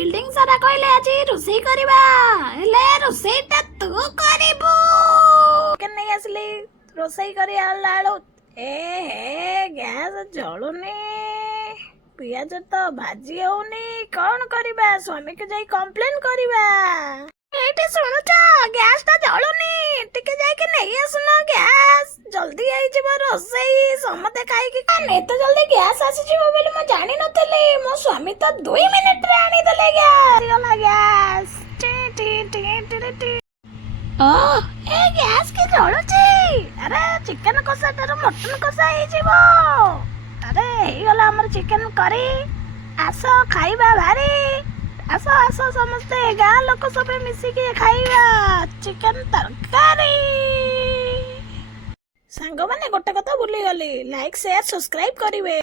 Building सारा कहले आज रोसई करबा हेले रोसईटा तू करबू के नहीं असली रोसई करी आलाळू ए हे गैस जळुनी पियाज तो भाजी होनी कौन करबा स्वामी के जाई कंप्लेन करबा एटे सुनुच गैस ता जळुनी टिके जाई के नहीं आसुना गैस जल्दी आई जिबा रोसई समते खाई के एते जल्दी गैस आसी जिबो बेले म जानि नथले मो स्वामी तो 2 मिनिट रे आनी देले गैस गला गैस टी टी टी टी टी ओ ए गैस के जळुची अरे चिकन कसा तर मटन कसा हे जिबो अरे हे गला हमर चिकन करी आसो खाइबा भारी आसो आसो समझते गाँ लोक सब मिसी के खाइबा चिकन तरकारी सांग माने गोटे कथा भूली गली लाइक शेयर सब्सक्राइब करिवे।